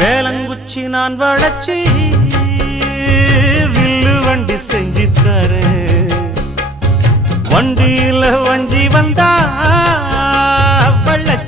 வேலங்குச்சி நான் வளச்சி வில்லு வண்டி செஞ்சு தரேன். வண்டியில வஞ்சி வந்தா வள்ளச்சி